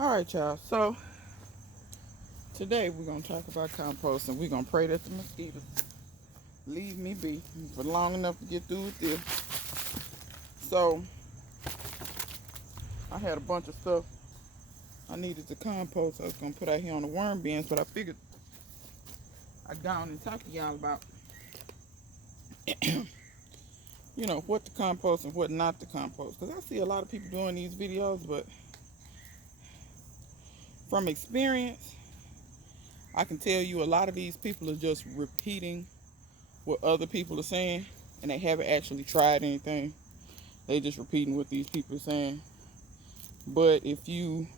All right, y'all. So today we're gonna talk about compost, and we're gonna pray that the mosquitoes leave me be for long enough to get through with this. So I had a bunch of stuff I needed to compost. I was gonna put out here on the worm bins, but I figured I'd go on and talk to y'all about what to compost and what not to compost. Because I see a lot of people doing these videos, but from experience, I can tell you a lot of these people are just repeating what other people are saying, and they haven't actually tried anything. They just repeating what these people are saying. But if you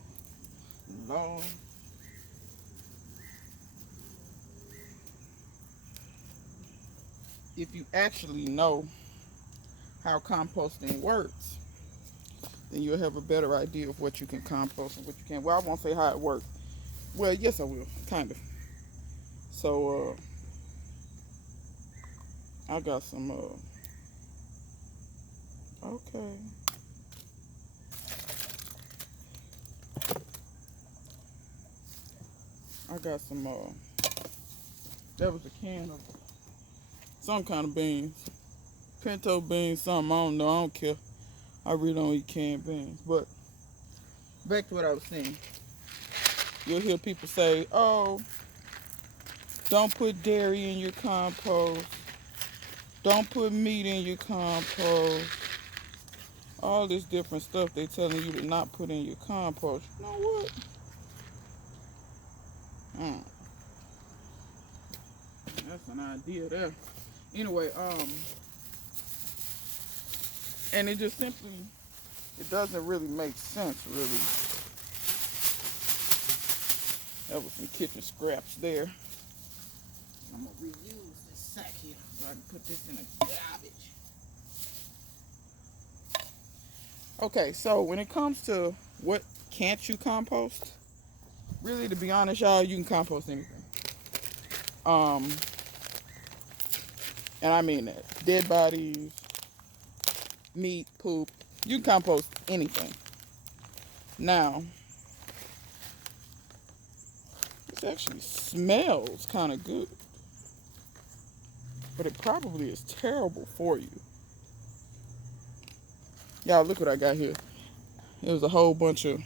actually know how composting works, then you'll have a better idea of what you can compost and what you can't. Well, I won't say how it works. Well, yes, I will, kind of. So, I got some, okay. I got some, that was a can of some kind of beans. Pinto beans, something, I don't know, I don't care. I really don't eat canned beans. But, back to what I was saying. You'll hear people say, oh, don't put dairy in your compost. Don't put meat in your compost. All this different stuff they telling you to not put in your compost. You know what? That's an idea there. Anyway, and it just simply, it doesn't really make sense, really. That was some kitchen scraps there. I'm gonna reuse this sack here so I can put this in a garbage. Okay, so when it comes to what can't you compost, really, to be honest, y'all, you can compost anything. And I mean that. Dead bodies, meat, poop, you can compost anything. Now, this actually smells kind of good, but it probably is terrible for you. Y'all, look what I got here. It was a whole bunch of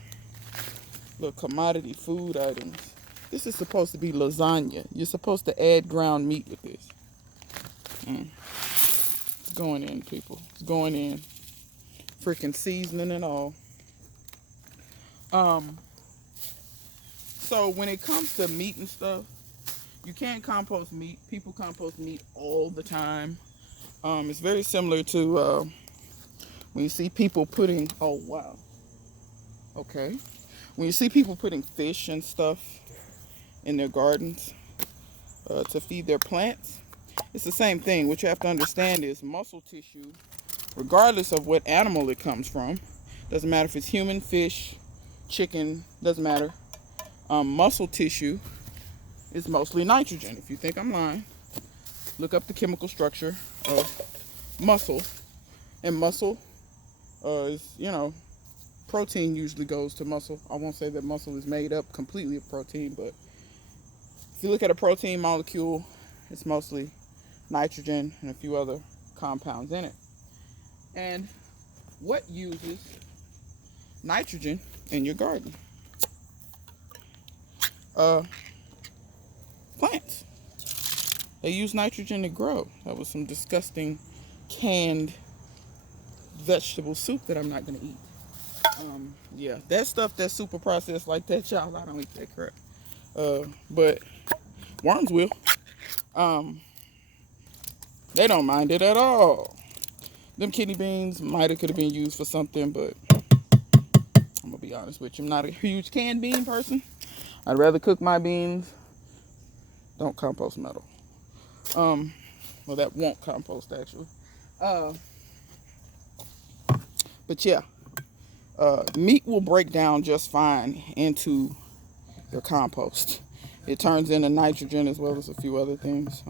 little commodity food items. This is supposed to be lasagna. You're supposed to add ground meat with this. It's going in, people. It's going in. Freaking seasoning and all. So when it comes to meat and stuff, you can't compost meat. People compost meat all the time. It's very similar to when you see people putting, oh wow. Okay. When you see people putting fish and stuff in their gardens to feed their plants, it's the same thing. What you have to understand is muscle tissue, regardless of what animal it comes from, doesn't matter if it's human, fish, chicken, doesn't matter. Muscle tissue is mostly nitrogen. If you think I'm lying, look up the chemical structure of muscle. And muscle is, protein usually goes to muscle. I won't say that muscle is made up completely of protein, but if you look at a protein molecule, it's mostly nitrogen and a few other compounds in it. And what uses nitrogen in your garden? Plants. They use nitrogen to grow. That was some disgusting canned vegetable soup that I'm not going to eat. Yeah, that stuff that's super processed like that, y'all, I don't eat that crap. But worms will. They don't mind it at all. Them kidney beans could have been used for something, but I'm gonna be honest with you, I'm not a huge canned bean person. I'd rather cook my beans. Don't compost metal. Well, that won't compost actually. But yeah, meat will break down just fine into your compost. It turns into nitrogen as well as a few other things.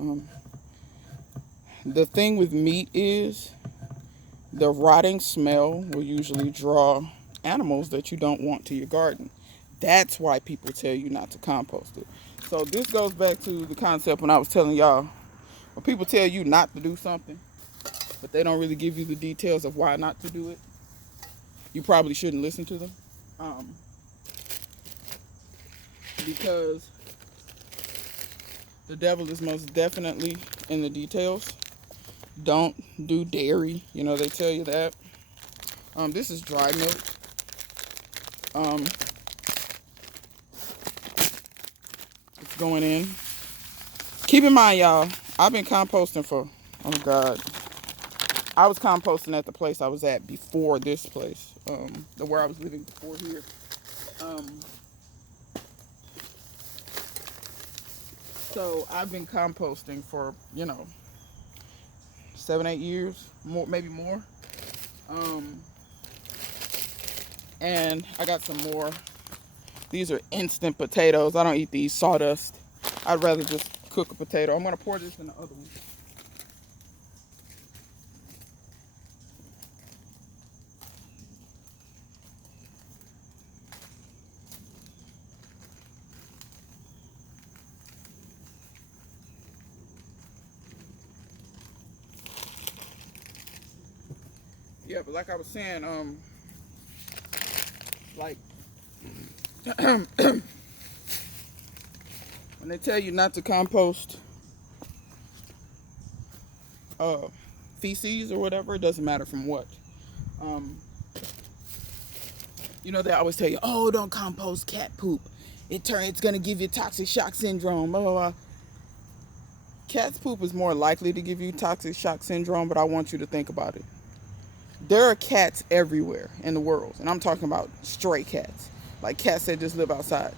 The thing with meat is the rotting smell will usually draw animals that you don't want to your garden. That's why people tell you not to compost it. So this goes back to the concept when I was telling y'all, when people tell you not to do something, but they don't really give you the details of why not to do it, you probably shouldn't listen to them. Um, because the devil is most definitely in the details. Don't do dairy. You know, they tell you that. This is dry milk. It's going in. Keep in mind, y'all, I've been composting for, oh God. I was composting at the place I was at before this place. Where I was living before here. So I've been composting for, 7, 8 years, more, maybe more. And I got some more. These are instant potatoes. I don't eat these sawdust. I'd rather just cook a potato. I'm gonna pour this in the other one. Yeah, but like I was saying, like when they tell you not to compost feces or whatever, it doesn't matter from what. Um, they always tell you, oh, don't compost cat poop. It's gonna give you toxic shock syndrome, blah, blah, blah. Cat's poop is more likely to give you toxic shock syndrome, but I want you to think about it. There are cats everywhere in the world, and I'm talking about stray cats, like cats that just live outside.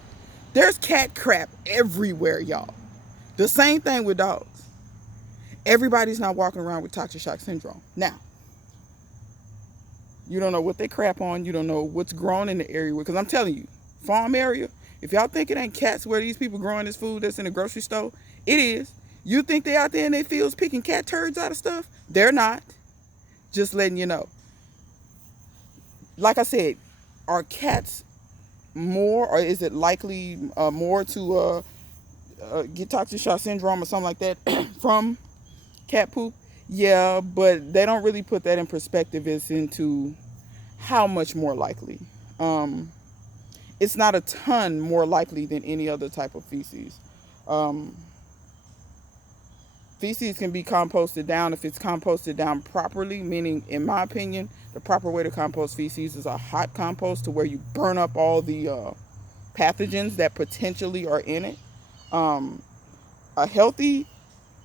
There's cat crap everywhere, y'all. The same thing with dogs. Everybody's not walking around with toxic shock syndrome. Now, you don't know what they crap on. You don't know what's grown in the area. Because I'm telling you, farm area, if y'all think it ain't cats where these people growing this food that's in the grocery store, it is. You think they out there in their fields picking cat turds out of stuff? They're not. Just letting you know. Like I said, are cats more, or is it likely more to get toxic shock syndrome or something like that from cat poop? Yeah, but they don't really put that in perspective as into how much more likely. It's not a ton more likely than any other type of feces. Feces can be composted down if it's composted down properly, meaning, in my opinion, the proper way to compost feces is a hot compost to where you burn up all the pathogens that potentially are in it. A healthy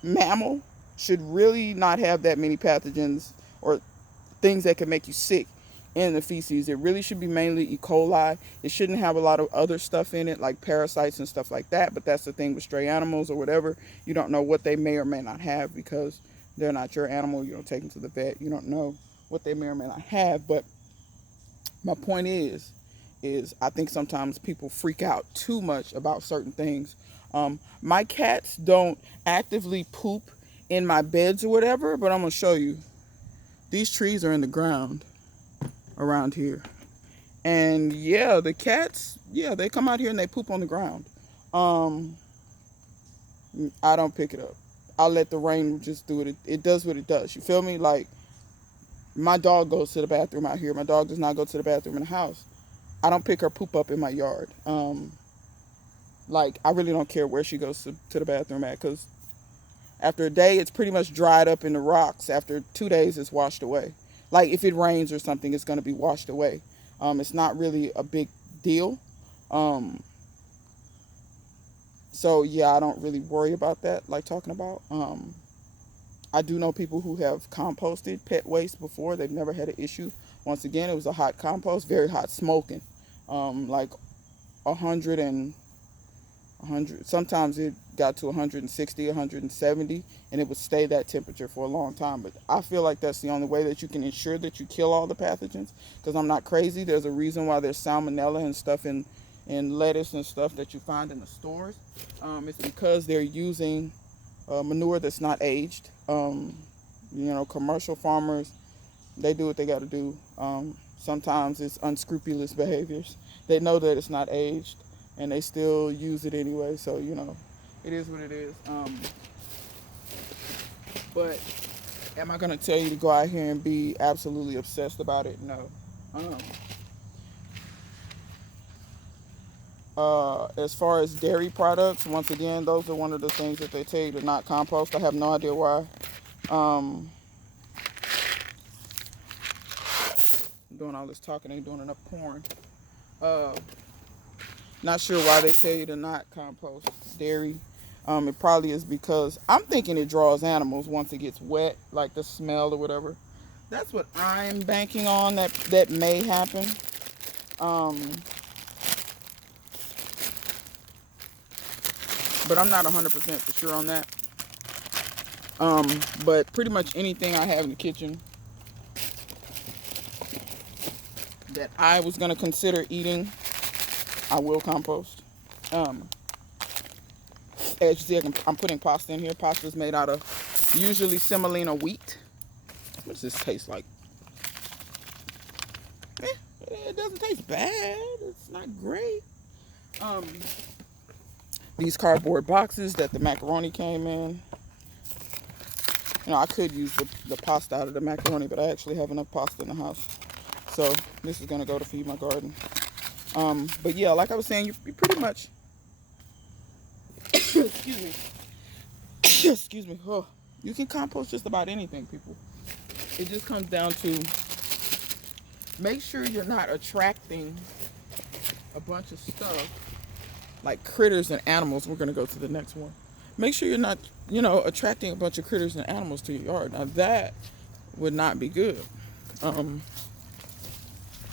mammal should really not have that many pathogens or things that can make you sick in the feces. It really should be mainly E. coli. It shouldn't have a lot of other stuff in it, like parasites and stuff like that. But that's the thing with stray animals or whatever. You don't know what they may or may not have because they're not your animal. You don't take them to the vet. You don't know what they may or may not have. But my point is I think sometimes people freak out too much about certain things. My cats don't actively poop in my beds or whatever, but I'm going to show you. These trees are in the ground around here. And yeah, the cats, they come out here and they poop on the ground. I don't pick it up. I'll let the rain just do it. It does what it does. You feel me? Like, my dog goes to the bathroom out here. My dog does not go to the bathroom in the house. I don't pick her poop up in my yard. Like, I really don't care where she goes to the bathroom at, because after a day, it's pretty much dried up in the rocks. After 2 days, it's washed away. Like, if it rains or something, it's going to be washed away. It's not really a big deal. So, yeah, I don't really worry about that, like talking about. I do know people who have composted pet waste before. They've never had an issue. Once again, it was a hot compost, very hot smoking. Like 100 and 100. Sometimes it got to 160, 170, and it would stay that temperature for a long time. But I feel like that's the only way that you can ensure that you kill all the pathogens, because I'm not crazy. There's a reason why there's salmonella and stuff in lettuce and stuff that you find in the stores. It's because they're using manure that's not aged. Commercial farmers, they do what they got to do. sometimes it's unscrupulous behaviors. They know that it's not aged, and they still use it anyway. So, you know, it is what it is. But am I going to tell you to go out here and be absolutely obsessed about it? No. As far as dairy products, once again, those are one of the things that they tell you to not compost. I have no idea why. I'm doing all this talking, ain't doing enough pouring. Not sure why they tell you to not compost dairy. It probably is because I'm thinking it draws animals once it gets wet, like the smell or whatever. That's what I'm banking on, that may happen. But I'm not 100% for sure on that. But pretty much anything I have in the kitchen that I was going to consider eating, I will compost. As you see, I'm putting pasta in here. Pasta is made out of usually semolina wheat. What does this taste like? It doesn't taste bad. It's not great. These cardboard boxes that the macaroni came in. You know, I could use the pasta out of the macaroni, but I actually have enough pasta in the house. So this is going to go to feed my garden. But yeah, like I was saying, you pretty much... Excuse me. Excuse me. Oh, you can compost just about anything, people. It just comes down to make sure you're not attracting a bunch of stuff like critters and animals. We're going to go to the next one. Make sure you're not, attracting a bunch of critters and animals to your yard. Now that would not be good. Let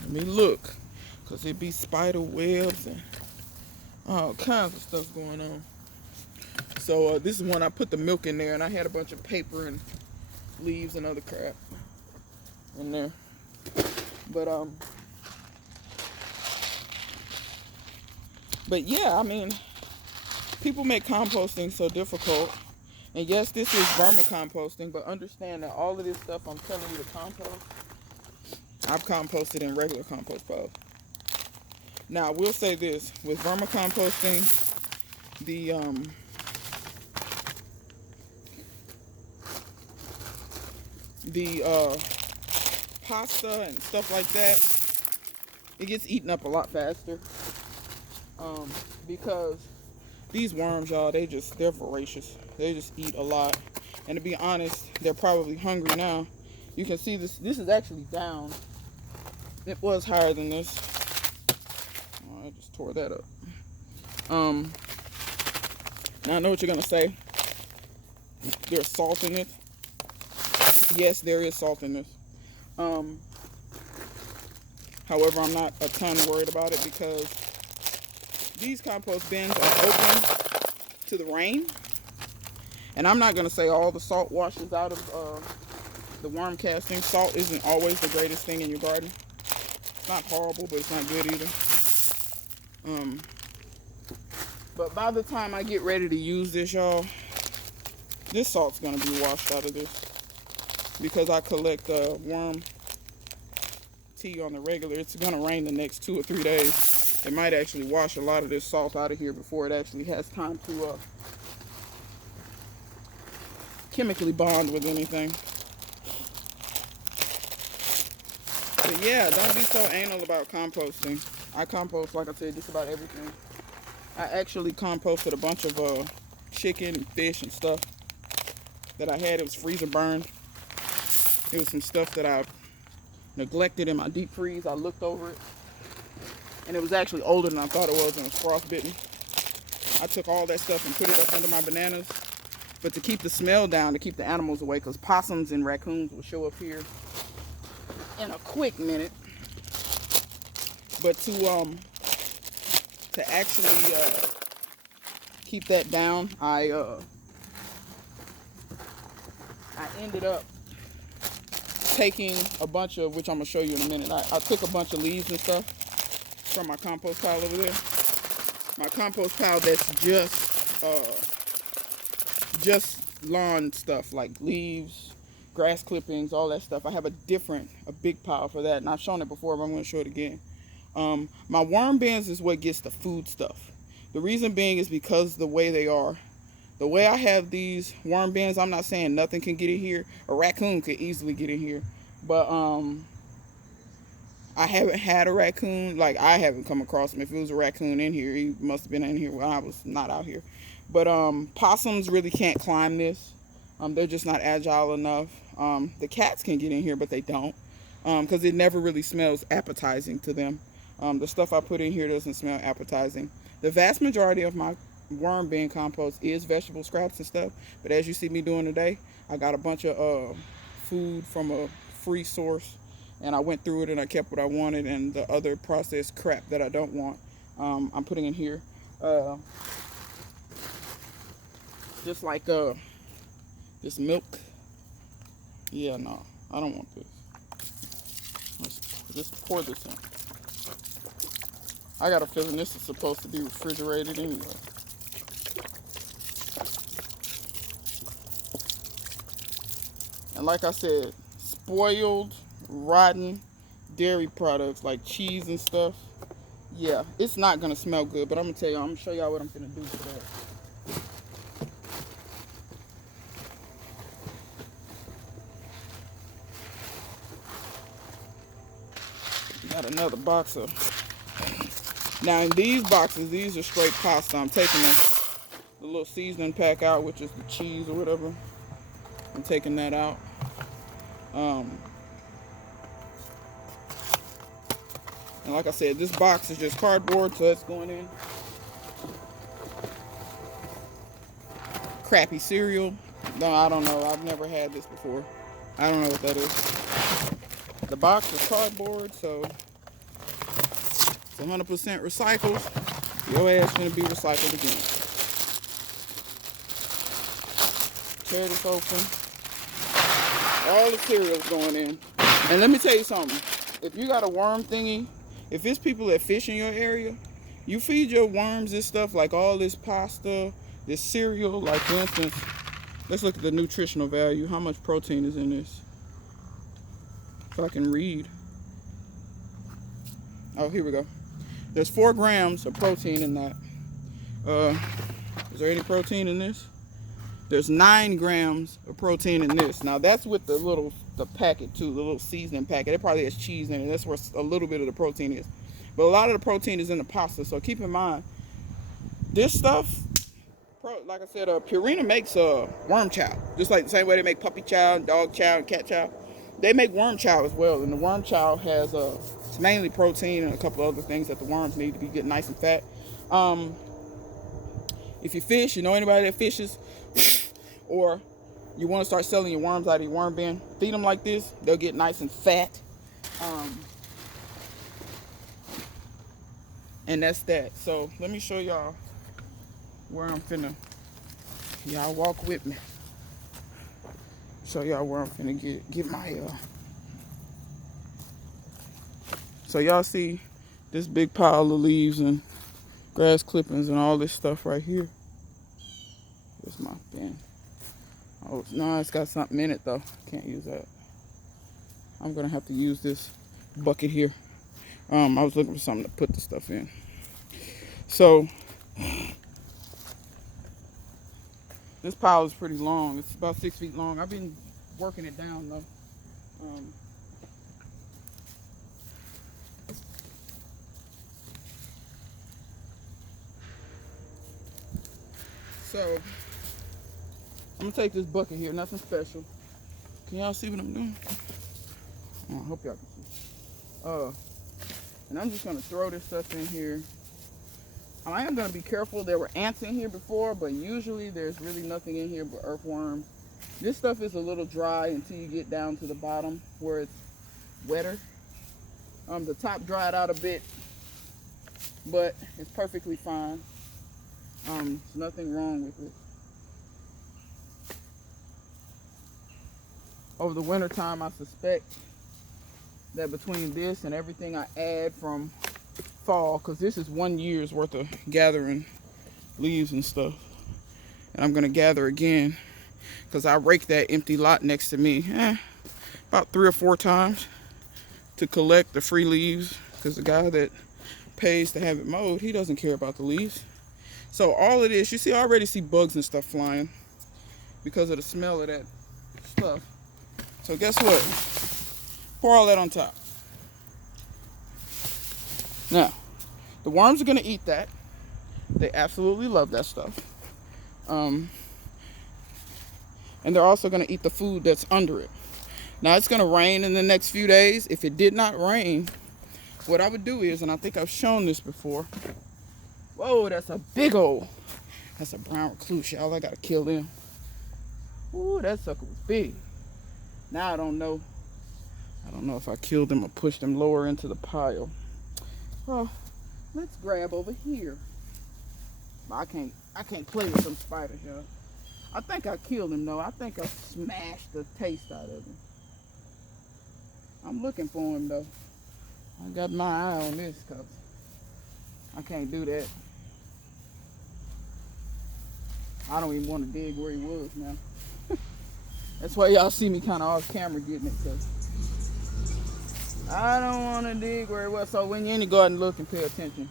me look, because it'd be spider webs and all kinds of stuff going on. So this is when I put the milk in there, and I had a bunch of paper and leaves and other crap in there. But yeah, I mean, people make composting so difficult. And yes, this is vermicomposting, but understand that all of this stuff I'm telling you to compost, I've composted in regular compost piles. Now, I will say this, with vermicomposting, the pasta and stuff like that, it gets eaten up a lot faster. Because these worms, y'all, they're voracious. They just eat a lot. And to be honest, they're probably hungry now. You can see this is actually down. It was higher than this. Oh, I just tore that up. Now I know what you're gonna say. There's salt in it. Yes, there is salt in this. However, I'm not a ton worried about it because these compost bins are open to the rain. And I'm not going to say all the salt washes out of the worm casting. Salt isn't always the greatest thing in your garden. It's not horrible, but it's not good either. But by the time I get ready to use this, y'all, this salt's going to be washed out of this. Because I collect worm tea on the regular. It's going to rain the next 2 or 3 days. It might actually wash a lot of this salt out of here before it actually has time to chemically bond with anything. But yeah, don't be so anal about composting. I compost, like I said, just about everything. I actually composted a bunch of chicken and fish and stuff that I had. It was freezer burned. It was some stuff that I neglected in my deep freeze. I looked over it, and it was actually older than I thought it was, and it was frostbitten. I took all that stuff and put it up under my bananas. But to keep the smell down, to keep the animals away, because possums and raccoons will show up here in a quick minute. But to actually keep that down, I ended up taking a bunch of, which I'm going to show you in a minute. I took a bunch of leaves and stuff from my compost pile over there. My compost pile that's just lawn stuff like leaves, grass clippings, all that stuff. I have a big pile for that, and I've shown it before, but I'm going to show it again. My worm bins is what gets the food stuff. The reason being is because the way they are. The way I have these worm bins, I'm not saying nothing can get in here. A raccoon could easily get in here. But I haven't had a raccoon. Like, I haven't come across him. If it was a raccoon in here, he must have been in here when I was not out here. But possums really can't climb this. They're just not agile enough. The cats can get in here, but they don't. Because it never really smells appetizing to them. The stuff I put in here doesn't smell appetizing. The vast majority of my worm bin compost is vegetable scraps and stuff. But as you see me doing today, I got a bunch of food from a free source. And I went through it and I kept what I wanted. And the other processed crap that I don't want, I'm putting in here. Just like this milk. Yeah, no, I don't want this. Let's just pour this in. I got a feeling this is supposed to be refrigerated anyway. And like I said, spoiled, rotten dairy products like cheese and stuff, yeah, it's not gonna smell good. But I'm gonna tell y'all, I'm gonna show y'all what I'm gonna do for that. Got another box of. Now in these boxes, these are straight pasta. I'm taking the little seasoning pack out, which is the cheese or whatever. I'm taking that out. And like I said, this box is just cardboard, so that's going in. Crappy cereal. No, I don't know. I've never had this before. I don't know what that is. The box is cardboard, so it's 100% recycled. Your ass gonna be recycled again. Tear this open. All the cereal's going in. And let me tell you something. If you got a worm thingy, if it's people that fish in your area, you feed your worms this stuff, like all this pasta, this cereal. Like, for instance, let's look at the nutritional value. How much protein is in this? If I can read. Oh, here we go. There's 4 grams of protein in that. Is there any protein in this? There's 9 grams of protein in this. Now that's with the packet too, the little seasoning packet. It probably has cheese in it. That's where a little bit of the protein is. But a lot of the protein is in the pasta. So keep in mind, this stuff, like I said, Purina makes worm chow. Just like the same way they make puppy chow, dog chow, and cat chow. They make worm chow as well. And the worm chow has it's mainly protein and a couple other things that the worms need to be getting nice and fat. If you fish, you know anybody that fishes, or you want to start selling your worms out of your worm bin, feed them like this. They'll get nice and fat. And that's that. So let me show y'all where I'm finna. Y'all walk with me. Show y'all where I'm finna get my So y'all see this big pile of leaves and grass clippings and all this stuff right here. Here's my bin. Oh no, it's got something in it though. Can't use that. I'm gonna have to use this bucket here. I was looking for something to put the stuff in. So this pile is pretty long. It's about 6 feet long. I've been working it down though. So I'm gonna take this bucket here, nothing special. Can y'all see what I'm doing? Oh, I hope y'all can see. And I'm just gonna throw this stuff in here. I am gonna be careful. There were ants in here before, but usually there's really nothing in here but earthworms. This stuff is a little dry until you get down to the bottom where it's wetter. The top dried out a bit, but it's perfectly fine. There's nothing wrong with it. Over the winter time, I suspect that between this and everything I add from fall, because this is 1 year's worth of gathering leaves and stuff, and I'm gonna gather again because I raked that empty lot next to me about 3 or 4 times to collect the free leaves, because the guy that pays to have it mowed, he doesn't care about the leaves. So all of this, you see, I already see bugs and stuff flying because of the smell of that stuff. So guess what? Pour all that on top. Now, the worms are going to eat that. They absolutely love that stuff. And they're also going to eat the food that's under it. Now, it's going to rain in the next few days. If it did not rain, what I would do is, and I think I've shown this before. Whoa, that's a big old. That's a brown recluse, y'all. I got to kill them. Ooh, that sucker was big. Now I don't know. I don't know if I killed them or pushed them lower into the pile. Well, let's grab over here. I can't play with some spiders, y'all. I think I killed him though. I think I smashed the taste out of him. I'm looking for him though. I got my eye on this because I can't do that. I don't even want to dig where he was now. That's why y'all see me kind of off camera getting it, because I don't want to dig where it was. So when you're in the garden, look and pay attention.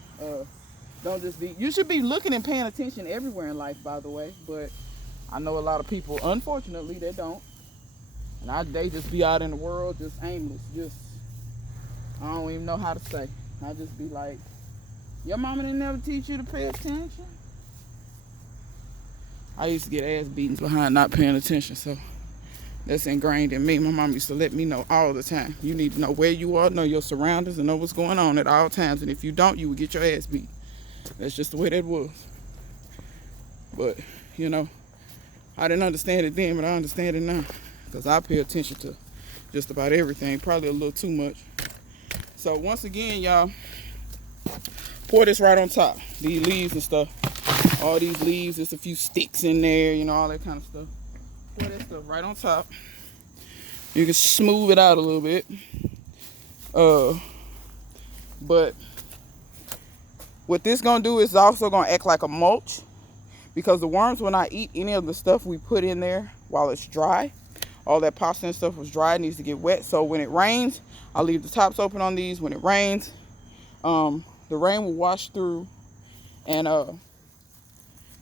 Don't just be, you should be looking and paying attention everywhere in life, by the way, but I know a lot of people, unfortunately, they don't. And they just be out in the world just aimless, I don't even know how to say. I just be like, your mama didn't never teach you to pay attention? I used to get ass beatings behind not paying attention, so that's ingrained in me. My mom used to let me know all the time. You need to know where you are, know your surroundings, and know what's going on at all times. And if you don't, you will get your ass beat. That's just the way that was. But, you know, I didn't understand it then, but I understand it now. Because I pay attention to just about everything, probably a little too much. So once again, y'all, pour this right on top. These leaves and stuff. All these leaves, there's a few sticks in there, you know, all that kind of stuff. Pour that stuff right on top. You can smooth it out a little bit. But what this gonna do is also gonna act like a mulch, because the worms will not eat any of the stuff we put in there while it's dry. All that pasta and stuff was dry, it needs to get wet. So when it rains, I'll leave the tops open on these. When it rains, the rain will wash through and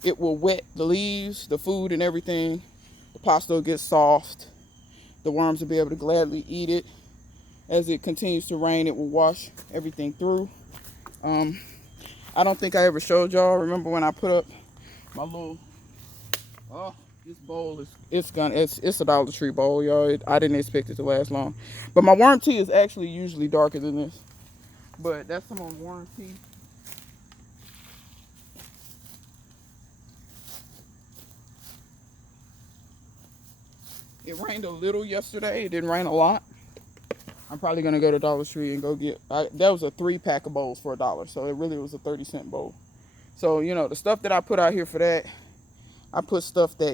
it will wet the leaves, the food and everything. The pasta will get soft. The worms will be able to gladly eat it. As it continues to rain, it will wash everything through. I don't think I ever showed y'all. Remember when I put up my little, this bowl it's a Dollar Tree bowl, y'all. I didn't expect it to last long. But my worm tea is actually usually darker than this. But that's some of the worm tea. It rained a little yesterday. It didn't rain a lot. I'm probably gonna go to Dollar Tree and go get. That was a 3-pack of bowls for $1, so it really was a 30-cent bowl. So you know the stuff that I put out here for that, I put stuff that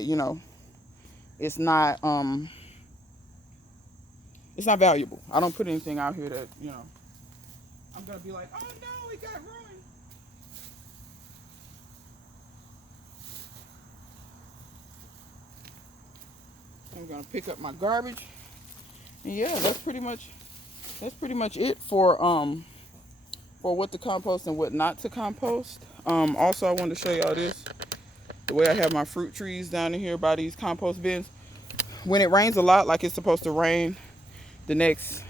it's not valuable. I don't put anything out here that I'm gonna be like, oh no, it got ruined. I'm gonna pick up my garbage, and yeah, that's pretty much it for what to compost and what not to compost. Also, I wanted to show y'all this, the way I have my fruit trees down in here by these compost bins. When it rains a lot, like it's supposed to rain it's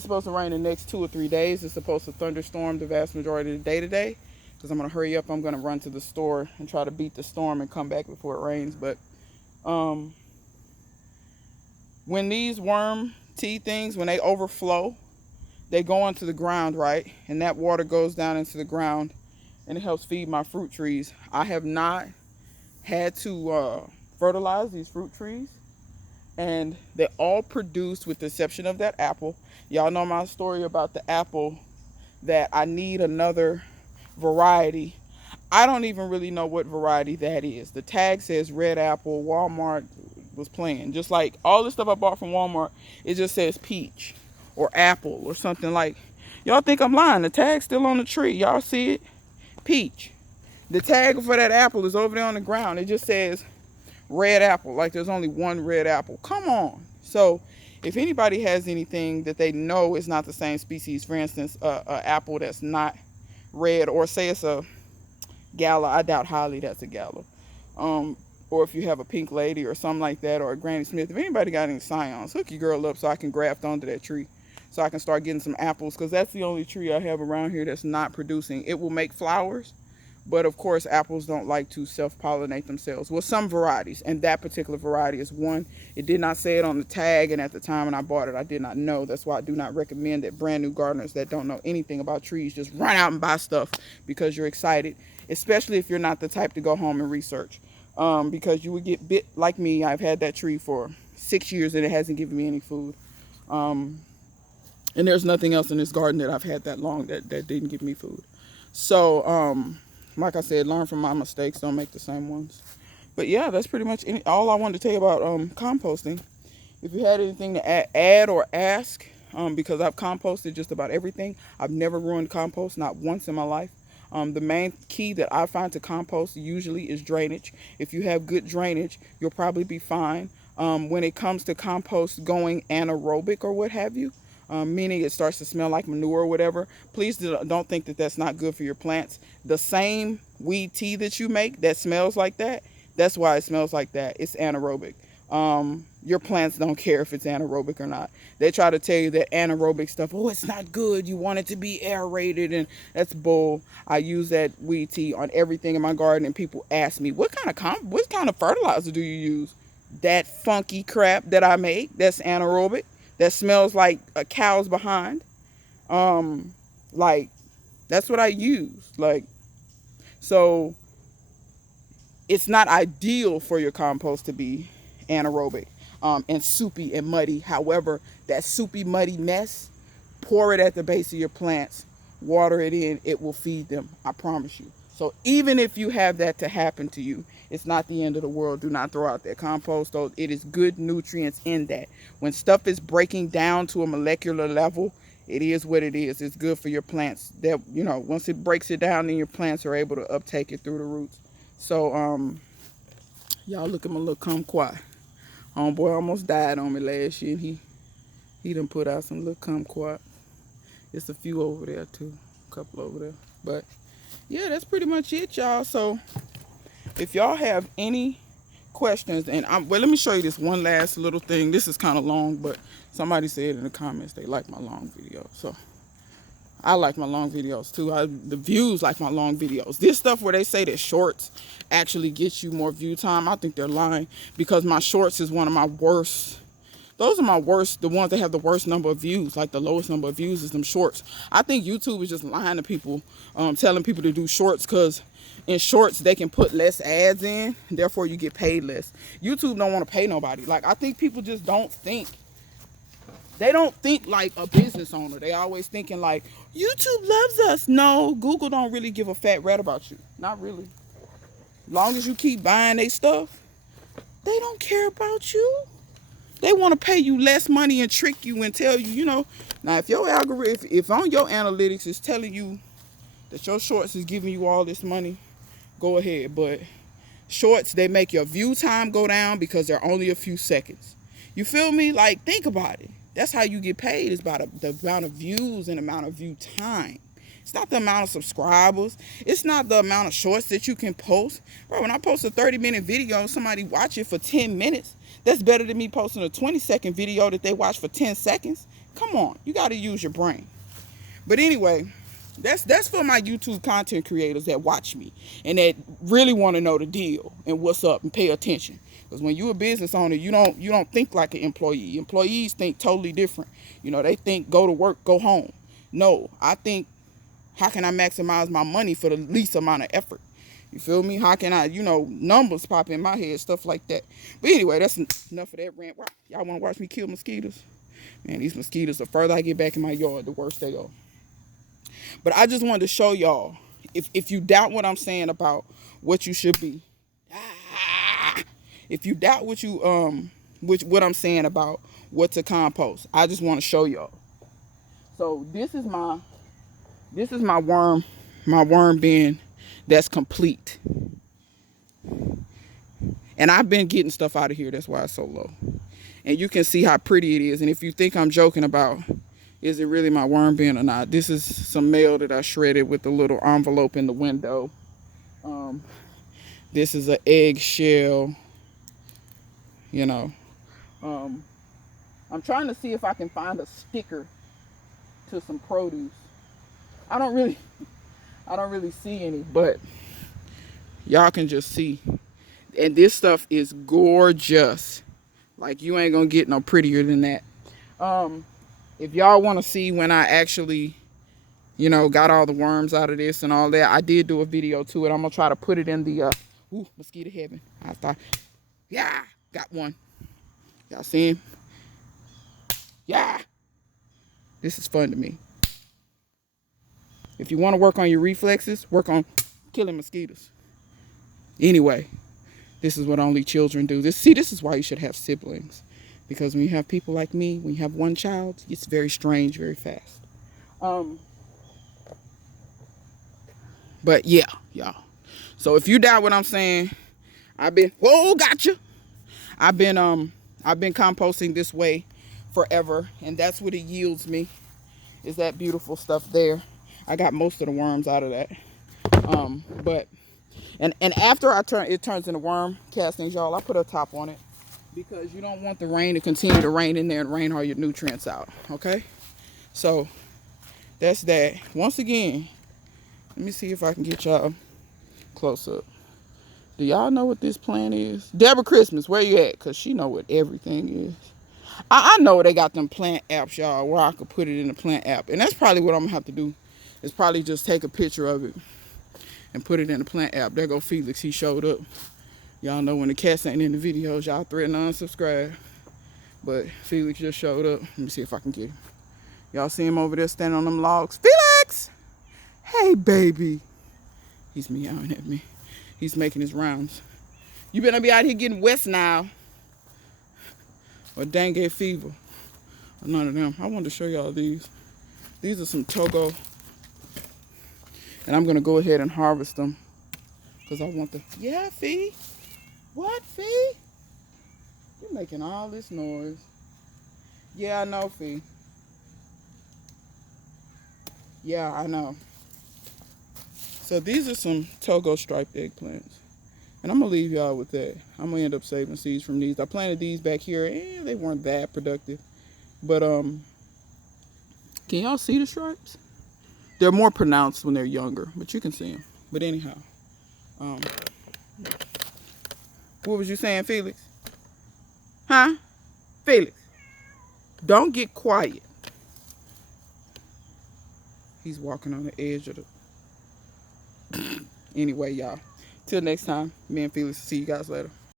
supposed to rain the next 2 or 3 days. It's supposed to thunderstorm the vast majority of the day today, because I'm gonna hurry up. I'm gonna run to the store and try to beat the storm and come back before it rains. But when these worm tea things, when they overflow, they go onto the ground, right? And that water goes down into the ground and it helps feed my fruit trees. I have not had to fertilize these fruit trees, and they all produce, with the exception of that apple. Y'all know my story about the apple, that I need another variety. I don't even really know what variety that is. The tag says red apple. Walmart was playing. Just like all the stuff I bought from Walmart, it just says peach or apple or something. Like, y'all think I'm lying. The tag's still on the tree. Y'all see it? Peach. The tag for that apple is over there on the ground. It just says red apple. Like there's only one red apple. Come on. So if anybody has anything that they know is not the same species, for instance, a apple that's not red, or say it's a gala, I doubt highly that's a gala. Or if you have a pink lady or something like that, or a Granny Smith, if anybody got any scions, hook your girl up so I can graft onto that tree, so I can start getting some apples, because that's the only tree I have around here that's not producing. It will make flowers, but of course apples don't like to self-pollinate themselves. Well, some varieties, and that particular variety is one. It did not say it on the tag, and at the time when I bought it, I did not know. That's why I do not recommend that brand new gardeners that don't know anything about trees just run out and buy stuff because you're excited, especially if you're not the type to go home and research. Because you would get bit like me. I've had that tree for 6 years and it hasn't given me any food. And there's nothing else in this garden that I've had that long that didn't give me food. So, like I said, learn from my mistakes. Don't make the same ones. But yeah, that's pretty much all I wanted to tell you about composting. If you had anything to add or ask, because I've composted just about everything. I've never ruined compost, not once in my life. The main key that I find to compost usually is drainage. If you have good drainage, you'll probably be fine. When it comes to compost going anaerobic or what have you, meaning it starts to smell like manure or whatever, please don't think that that's not good for your plants. The same weed tea that you make that smells like that, that's why it smells like that. It's anaerobic. Your plants don't care if it's anaerobic or not. They try to tell you that anaerobic stuff, oh, it's not good, you want it to be aerated, and that's bull. I use that weed tea on everything in my garden, and people ask me, what kind of fertilizer do you use? That funky crap that I make, that's anaerobic, that smells like a cow's behind. Like, that's what I use. Like, so it's not ideal for your compost to be anaerobic and soupy and muddy. However, that soupy, muddy mess, pour it at the base of your plants, water it in, it will feed them. I promise you. So even if you have that to happen to you, it's not the end of the world. Do not throw out that compost, though. It is good nutrients in that. When stuff is breaking down to a molecular level, it is what it is. It's good for your plants. That, you know, once it breaks it down, then your plants are able to uptake it through the roots. So, y'all look at my little kumquat. Homeboy almost died on me last year, and he done put out some little kumquat. It's a few over there too, a couple over there. But yeah, that's pretty much it, y'all. So if y'all have any questions, and well, let me show you this one last little thing. This is kind of long, but somebody said in the comments they like my long videos, so I like my long videos too. The views like my long videos. This stuff where they say that shorts actually gets you more view time, I think they're lying, because my shorts is one of my worst. Those are my worst, the ones that have the worst number of views. Like the lowest number of views is them shorts. I think YouTube is just lying to people, telling people to do shorts, because in shorts they can put less ads in, therefore you get paid less. YouTube don't want to pay nobody. Like, I think people just don't think. They don't think like a business owner. They always thinking like, YouTube loves us. No, Google don't really give a fat rat about you. Not really. Long as you keep buying their stuff, they don't care about you. They want to pay you less money and trick you and tell you, you know. Now, if your algorithm, if on your analytics is telling you that your shorts is giving you all this money, go ahead. But shorts, they make your view time go down because they're only a few seconds. You feel me? Like, think about it. That's how you get paid, is by the amount of views and amount of view time. It's not the amount of subscribers. It's not the amount of shorts that you can post. Bro, when I post a 30-minute video and somebody watch it for 10 minutes, that's better than me posting a 20-second video that they watch for 10 seconds. Come on, you got to use your brain. But anyway, that's for my YouTube content creators that watch me and that really want to know the deal and what's up and pay attention. Because when you're a business owner, you don't think like an employee. Employees think totally different. You know, they think go to work, go home. No, I think, how can I maximize my money for the least amount of effort? You feel me? How can I, numbers pop in my head, stuff like that. But anyway, that's enough of that rant. Y'all want to watch me kill mosquitoes? Man, these mosquitoes, the further I get back in my yard, the worse they go. But I just wanted to show y'all, if you doubt what I'm saying about what you should be, if you doubt what I'm saying about what to compost, I just want to show y'all. So this is my worm bin that's complete. And I've been getting stuff out of here. That's why it's so low. And you can see how pretty it is. And if you think I'm joking about, is it really my worm bin or not? This is some mail that I shredded with a little envelope in the window. This is an eggshell, you know. I'm trying to see if I can find a sticker to some produce. I don't really see any, but y'all can just see. And this stuff is gorgeous. Like, you ain't gonna get no prettier than that. If y'all want to see when I actually, you know, got all the worms out of this and all that, I did do a video to it. I'm gonna try to put it in the mosquito heaven. I thought, yeah, got one. Y'all see him? Yeah. This is fun to me. If you want to work on your reflexes, work on killing mosquitoes. Anyway, this is what only children do. This is why you should have siblings. Because when you have people like me, when you have one child, it's very strange, very fast. But yeah, y'all. So if you doubt what I'm saying, gotcha. I've been composting this way forever, and that's what it yields me, is that beautiful stuff there. I got most of the worms out of that. But after it turns into worm castings, y'all, I put a top on it because you don't want the rain to continue to rain in there and rain all your nutrients out. Okay? So that's that. Once again, let me see if I can get y'all close up. Do y'all know what this plant is? Deborah Christmas, where you at? Because she know what everything is. I know they got them plant apps, y'all, where I could put it in the plant app. And that's probably what I'm going to have to do, is probably just take a picture of it and put it in the plant app. There go Felix. He showed up. Y'all know when the cats ain't in the videos, y'all threaten to unsubscribe. But Felix just showed up. Let me see if I can get him. Y'all see him over there standing on them logs? Felix! Hey, baby. He's meowing at me. He's making his rounds. You better be out here getting West Nile or dengue fever. Or none of them. I wanted to show y'all these. These are some Togo. And I'm going to go ahead and harvest them. Because I want the... Yeah, Fee? What, Fee? You're making all this noise. Yeah, I know, Fee. Yeah, I know. So these are some Togo striped eggplants. And I'm going to leave y'all with that. I'm going to end up saving seeds from these. I planted these back here, and they weren't that productive. But, can y'all see the stripes? They're more pronounced when they're younger, but you can see them. But anyhow, what was you saying, Felix? Huh? Felix, don't get quiet. He's walking on the edge of the... Anyway, y'all. Till next time, me and Felix will see you guys later.